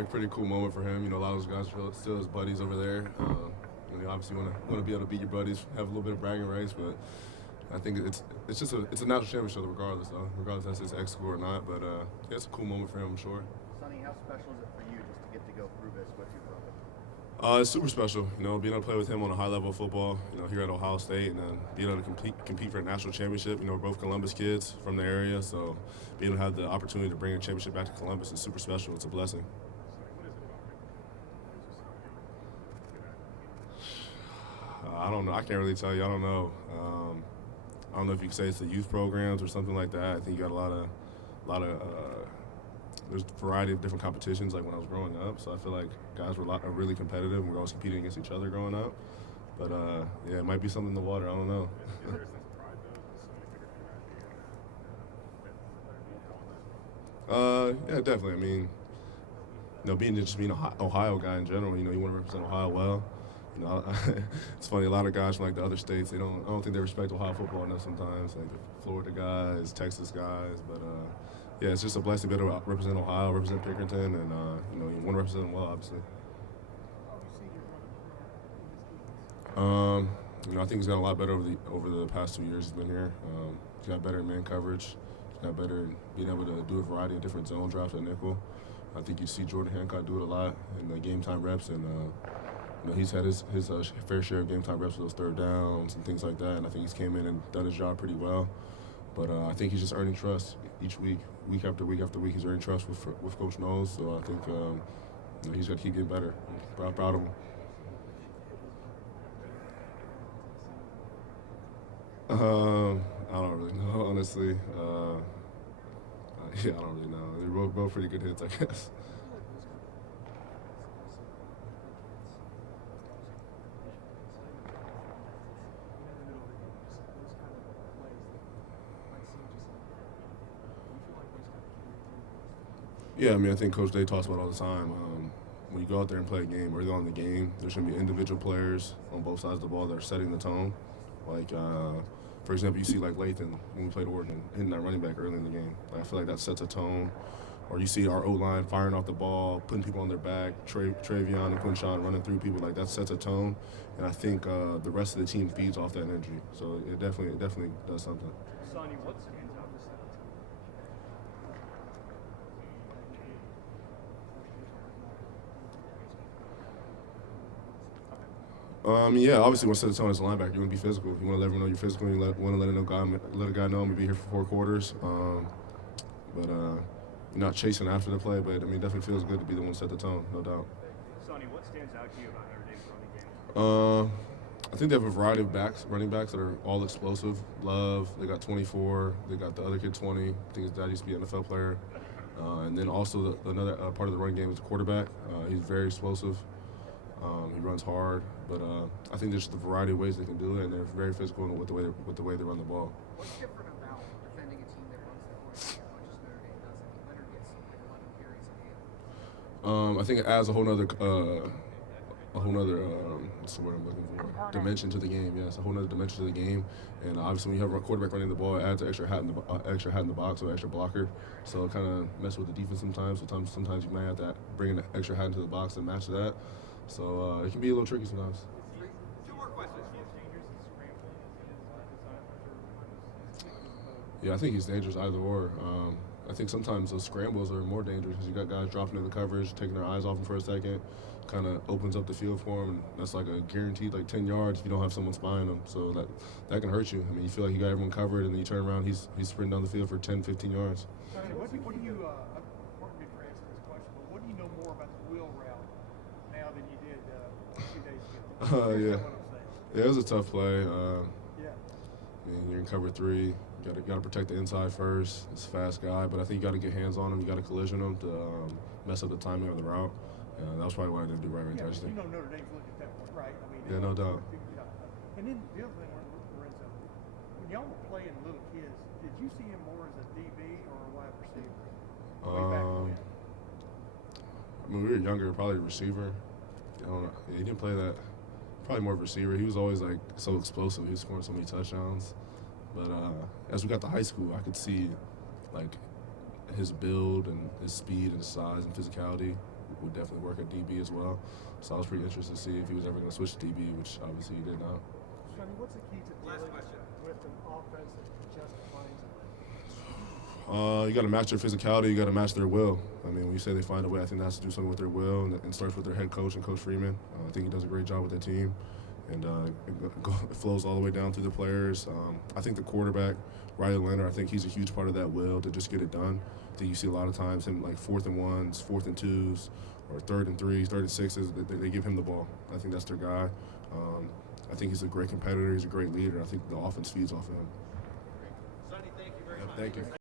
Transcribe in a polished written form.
like a pretty cool moment for him. You know, a lot of those guys are still his buddies over there. You obviously want to be able to beat your buddies, have a little bit of bragging rights, but I think it's just it's a national championship regardless, though. Regardless if that's his ex school or not, but yeah, it's a cool moment for him, I'm sure. Sonny, how special is it for you just to get to go through this with your brother? It's super special, you know, being able to play with him on a high level of football, you know, here at Ohio State, and being able to compete for a national championship. You know, we're both Columbus kids from the area, so being able to have the opportunity to bring a championship back to Columbus is super special. It's a blessing. I don't know. I can't really tell you. I don't know. I don't know if you could say it's the youth programs or something like that. I think you got a lot of there's a variety of different competitions like when I was growing up. So I feel like guys are really competitive and we're always competing against each other growing up. But yeah, it might be something in the water. I don't know. Yeah, definitely. I mean, you know, being an Ohio guy in general, you know, you want to represent Ohio well. You know, it's funny. A lot of guys from like the other states, I don't think they respect Ohio football enough sometimes. Like the Florida guys, Texas guys, but yeah, it's just a blessing to be able to represent Ohio, represent Pickerington, and you know, you want to represent them well, obviously. You know, I think he's gotten a lot better over the past 2 years he's been here. He's got better in man coverage. He's got better in being able to do a variety of different zone drops at nickel. I think you see Jordan Hancock do it a lot in the game time reps, and you know, he's had his fair share of game time reps with those third downs and things like that, and I think he's came in and done his job pretty well. But I think he's just earning trust each week after week after week. He's earning trust with Coach Knowles, so I think you know, he's got to keep getting better. I'm proud of him. I don't really know, honestly. Yeah, I don't really know. They're both pretty good hits, I guess. Yeah, I mean, I think Coach Day talks about it all the time. When you go out there and play a game, early on in the game, there's going to be individual players on both sides of the ball that are setting the tone. Like, for example, you see like Lathan when we played Oregon, hitting that running back early in the game. Like, I feel like that sets a tone. Or you see our O-line firing off the ball, putting people on their back, Travion and Quinshawn running through people. Like, that sets a tone. And I think the rest of the team feeds off that energy. So it definitely does something. Sonny, what's stands out Yeah, obviously, you want to set the tone as a linebacker. You want to be physical. You want to let everyone know you're physical. You want to let a guy know I'm gonna be here for 4 quarters. But you're not chasing after the play. But I mean, it definitely feels good to be the one to set the tone, no doubt. Sonny, what stands out to you about Notre Dame's running game? I think they have a variety of running backs that are all explosive. Love, they got 24. They got the other kid 20. I think his dad used to be an NFL player. And then also another part of the running game is the quarterback. He's very explosive. He runs hard, but I think there's just a variety of ways they can do it, and they're very physical with the way they run the ball. What's different about defending a team that runs the quarterback as much as Notre Dame does? I mean, Leonard gets like 11 carries a game. I think it adds a whole nother what's the word I'm looking for? Dimension to the game. Yes, a whole nother dimension to the game. And obviously, when you have a quarterback running the ball, it adds an extra hat in the box, or extra blocker. So it kind of messes with the defense sometimes. Sometimes you might have to bring an extra hat into the box and match that. So it can be a little tricky sometimes. Two more questions. Yeah, I think he's dangerous either or. I think sometimes those scrambles are more dangerous because you got guys dropping into the coverage, taking their eyes off him for a second, kind of opens up the field for him. And that's like a guaranteed like 10 yards if you don't have someone spying him. So that can hurt you. I mean, you feel like you got everyone covered, and then you turn around, he's sprinting down the field for 10, 15 yards. What do you, pardon me for asking this question, but what do you know more about the wheel route now than you did a few days ago? Yeah. What I'm saying. Yeah, it was a tough play. Yeah. I mean, you're in cover 3. You got to protect the inside first. He's a fast guy, but I think you got to get hands on him. You got to collision him to mess up the timing of the route. That was probably what I didn't do right there. Yeah, you know Notre Dame's looking at that point, right? I mean, Yeah, no doubt. And then the other thing, Lorenzo, when y'all were playing little kids, did you see him more as a DB or a wide receiver? Way back when? I mean, we were younger, probably receiver. I don't know. He didn't play that. Probably more receiver. He was always like so explosive. He was scoring so many touchdowns. But as we got to high school, I could see like his build and his speed and his size and physicality. would definitely work at DB as well. So I was pretty interested to see if he was ever going to switch to DB, which obviously he did not. Sonny, what's the key to dealing with an offense that just finds a way? You got to match their physicality. You got to match their will. I mean, when you say they find a way, I think that has to do something with their will, and starts with their head coach and Coach Freeman. I think he does a great job with the team, and it flows all the way down through the players. I think the quarterback, Riley Leonard, I think he's a huge part of that will to just get it done. I think you see a lot of times him like 4th and 1s, 4th and 2s, or 3rd and 3s, 3rd and 6s. They give him the ball. I think that's their guy. I think he's a great competitor. He's a great leader. I think the offense feeds off of him. Sonny, thank you very much. Thank you.